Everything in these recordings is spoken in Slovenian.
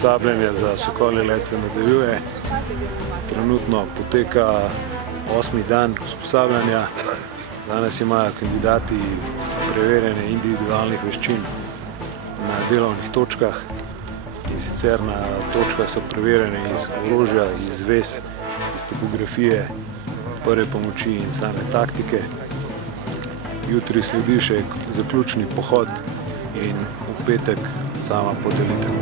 Usposabljanje za sokolji let se nadaljuje. Trenutno poteka 8. dan usposabljanja. Danes imajo kandidati preverjanje individualnih veščin na delovnih točkah. In sicer na točkah so preverjene iz orožja, iz zvez, iz topografije, prve pomoči in same taktike. Jutri sledi še zaključni pohod in v petek sama podelitev.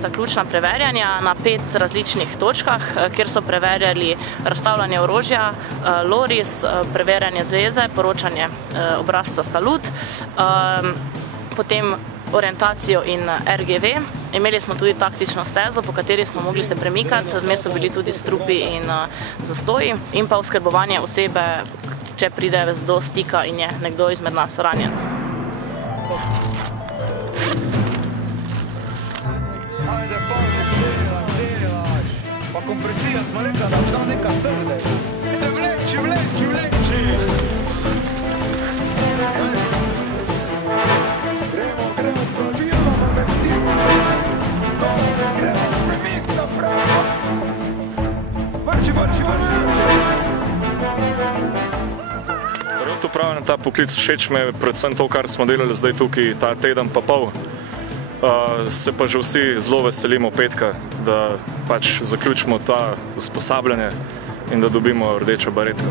Zaključna preverjanja na 5 različnih točkah, kjer so preverjali razstavljanje orožja, LORIS, preverjanje zveze, poročanje obrazca SALUT, potem orientacijo in RGV. Imeli smo tudi taktično stezo, po kateri smo mogli se premikati, vmes so bili tudi strupi in zastoji, in pa oskrbovanje osebe, če pride do stika in je nekdo izmed nas ranjen. Ajde, delaš. Pa kompresija smo rekla, da bo neka trde. Ajde, vleči. Gremo, pravilno namestimo. Gremo, premik napravo. Vrči. Rad upravljam ta poklic, všeč me predvsem to, kar smo delali zdaj tukaj ta teden pa pol. Se pa že vsi zelo veselimo petka, da pač zaključimo ta usposabljanje in da dobimo rdečo baretko.